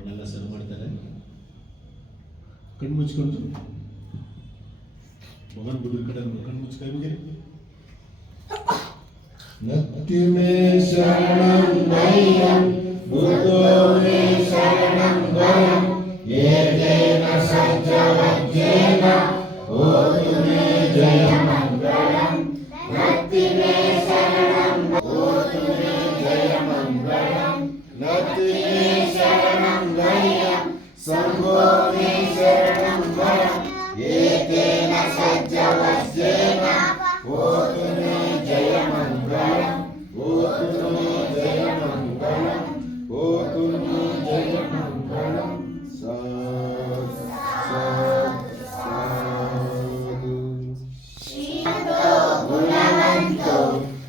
ಅವರೆಲ್ಲ ಸರ್ವ್ ಮಾಡ್ತಾರೆ. ಕಣ್ಣು ಮುಚ್ಕೊಂಡು ಮಗನ ಗುಡಿ ಕಡೆ ಕಣ್ಣು ಮುಚ್ಚಿ ಕೈ ಮುಗಿರಿ. ನತ್ತಿ ಮೇ ಶರಣಂ ಗಯ್ಯಂ ಬುದ್ಧೋ ಮೇ ಶರಣಂ ಗಯಂ ಏಕೇನ ಸಜ್ಜವಜ್ಜೇನ ಓತು ಮೇ ಜಯ ಮಂಗಳಂ. ನತ್ತಿ ಮೇ ಶರಣಂ ಓತು ಮೇ ಜಯ ಮಂಗಳಂ. ನತ್ತಿ ಮೇ ಶರಣಂ ಗಯ್ಯಂ ಸಂಭೋ ಮೇ ಶರಣಂ ಗಯಂ ಏಕೇನ ಸಜ್ಜವಜ್ಜೇನ ಓತು ಮೇ ಜಯ ಮಂಗಳಂ. ಓತು ಮೇ ಜಯ ಮಂಗಳಂ. ಓತು ಮೇ ಜಯ ಮಂಗಳಂ. ಸಾಧು ಸಾಧು. ಶ್ರೀಮಂತೋ ಗುಣವಂತೋ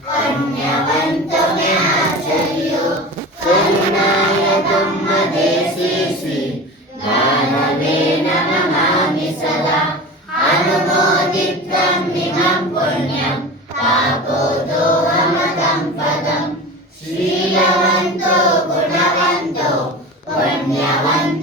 ಪುಣ್ಯವಂತೋ ನ್ಯಾಚರ್ಯೋ ಕರುಣಾಯ ಧಮ್ಮದೇಶೇಸಿ ದಾನವೇನ ನಮಾಮಿ ಸದಾ ಅನುಮೋದಿತಂ ಇಮಂ ಪುಣ್ಯಂ ತಾಪೋದೋಹಮದಂ ಪದಂ. ಶ್ರೀಲವಂತೋ ಗುಣವಂತೋ ಪುಣ್ಯವಂತೋ